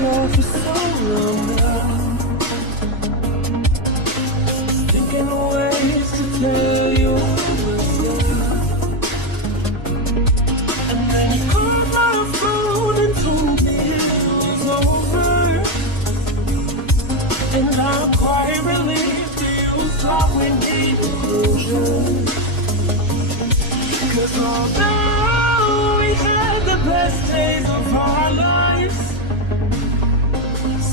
floor for so long now, thinking of ways to tell you I was there. And then you called my phone and told me it was over. And I'm quite relieved that you thought we needed closure. 'Cause although we had the best days of our lives,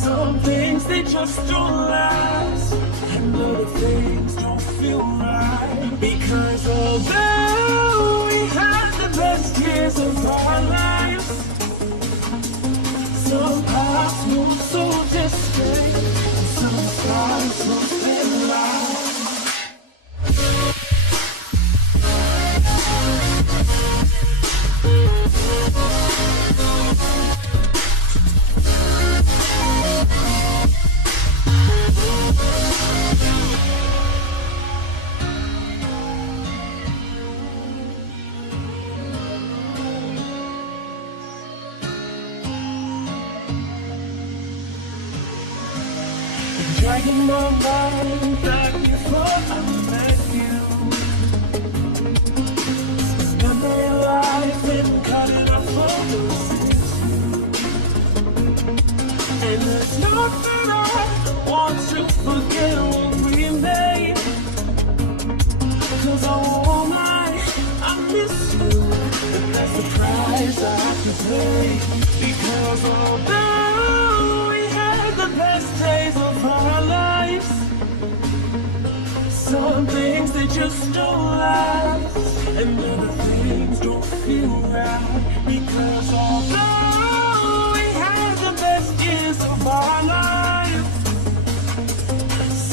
some things they just don't last, and other things don't feel right. Because although we had the best years of our lives, some paths move so distant, and some stars so thin line. Dragging my mind back before I met you. Memory life and cutting off photos since you. And there's nothing I want to forget what we made. 'Cause I miss you, and that's the price I have to pay. Because although we had the best days of our lives, some things they just don't last, and other things don't feel right. Because although we had the best years of our lives,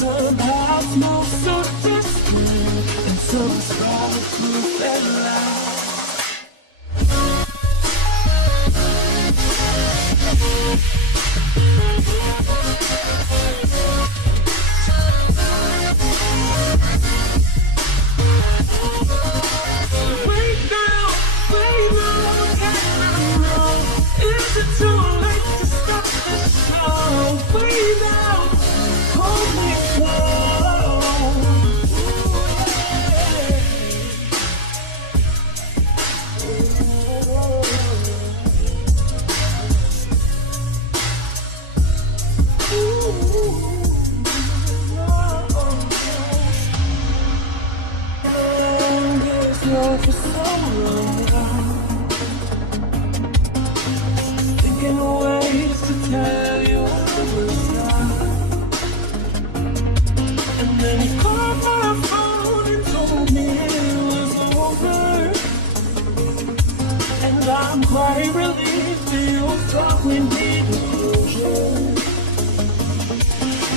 some paths move so distant, and some stars move that light. For so long now, thinking of ways to tell you I was not. And then you called my phone and told me it was over. And I'm quite relieved that you thought we needed closure.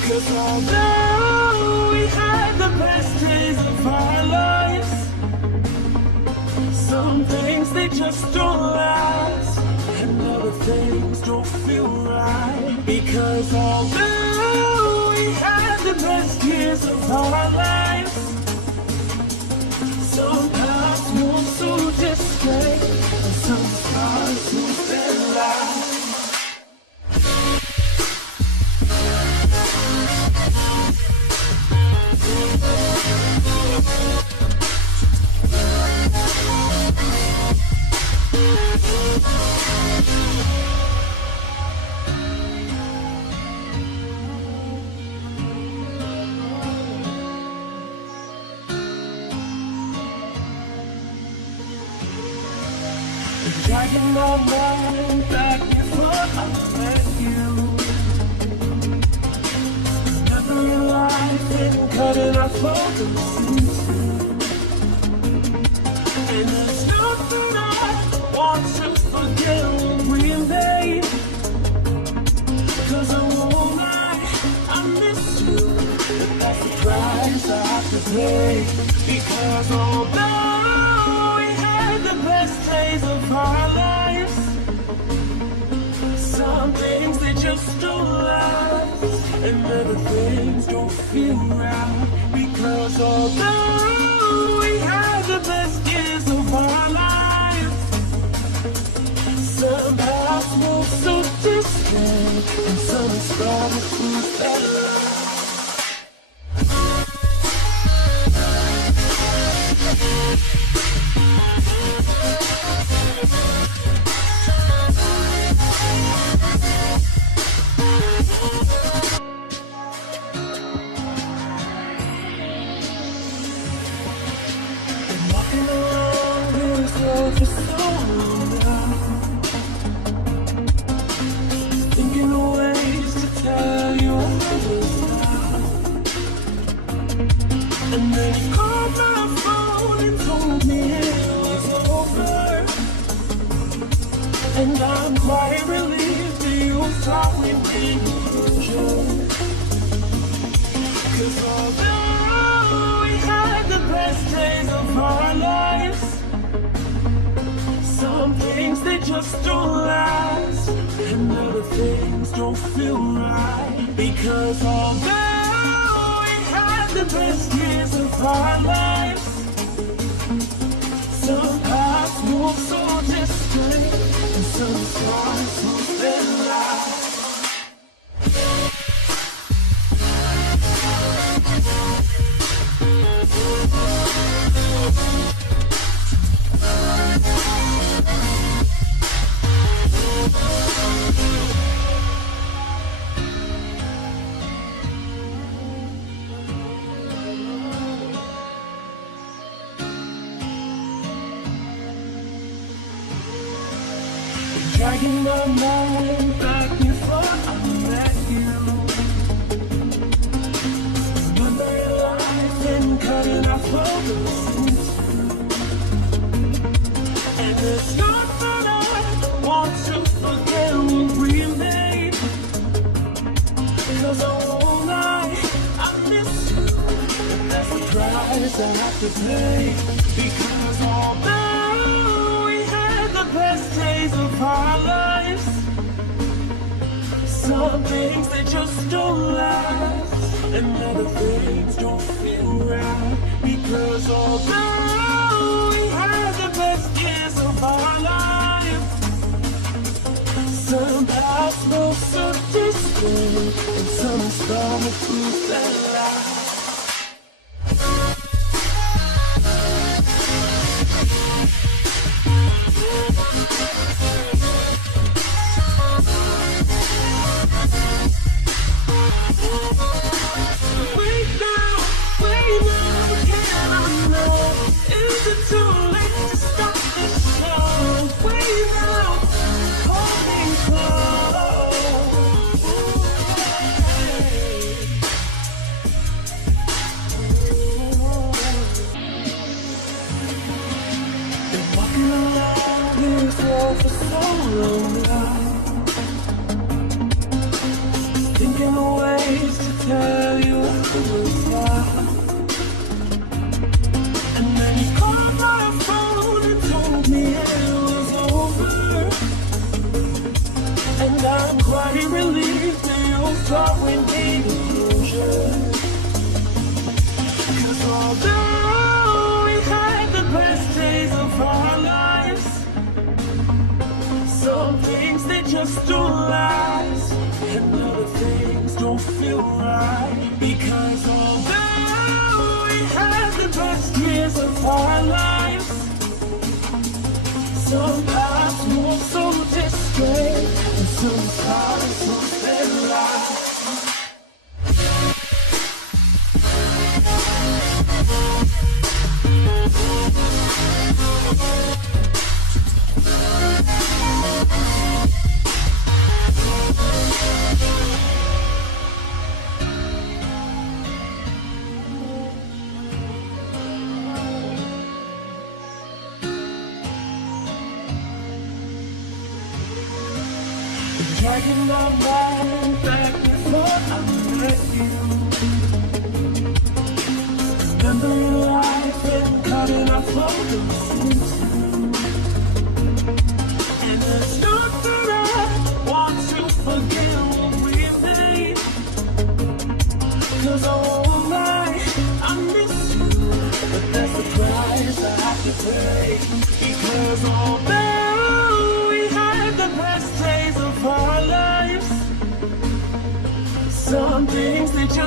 'Cause although we had the best days of our lives, some things they just don't last, and other things don't feel right. Because although we had the best years of our lives, some paths move so distant, and some stars move their light. Dragging my mind back before I met you. Memory life and cutting off photos since you. And there's nothing I want to forget what we made. 'Cause I won't lie, I miss you, and that's the price I have to pay. Because although we had the best days of our lives, some things they just don't last, and other things don't feel right. Because although we had the best years of our lives, somehow paths move so distant, and summer started to fade. Walking along this road for so long now, thinking of ways to tell you I was now. And then you called my phone and told me it was over. And I'm quite relieved that you thought we'd be closure. 'Cause although we had the best days of our lives, some things they just don't last, and other things don't feel right. Because although we had the best years of our lives, some paths move so distant, and some stars move their lives. Dragging my mind back before I met you, remembering life and cutting our photos in two. And it's not that I want to forget what we made, 'cause I won't lie, I miss you, and that's the price I have to pay. Because although we had the best days of our lives, some things they just don't last, and other things don't feel right. Because although we had the best years of our lives, some paths move so distant, and some stars prove that life. For so long now, thinking of ways to tell you I was fine. And then you called my phone and told me it was over. And I'm quite relieved that you thought we needed closure. 'Cause although we had the best days of our lives, some things they just don't last, and other things don't feel right. Because although we had the best years of our lives, some paths move so distant, and some stars move their lives. Dragging my mind back before I met you, remembering life and cutting our photos in two. And it's not that I want to forget what we made, 'cause I won't lie, I miss you, but that's the price I have to pay. Because although we had the best days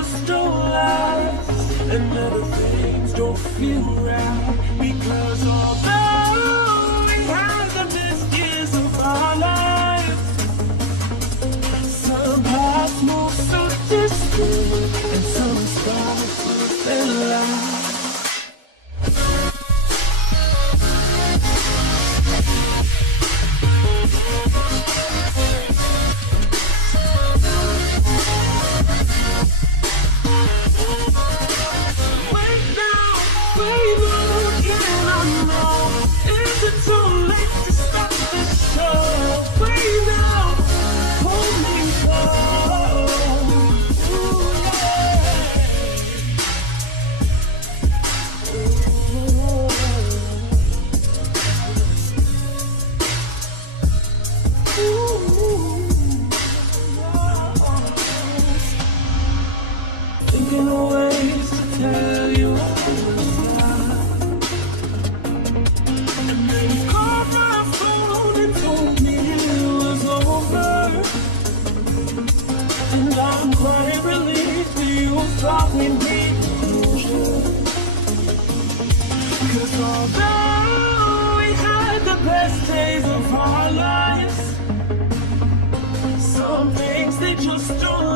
just don't last, and other things don't feel right. Because although we had the best years of our lives, some paths move so distant, and some stars their light. Thinking of ways to tell you and then you called my phone and told me it was over. And I'm quite relieved you thought we need closure. 'Cause although we had the best days of our lives, some things they just don't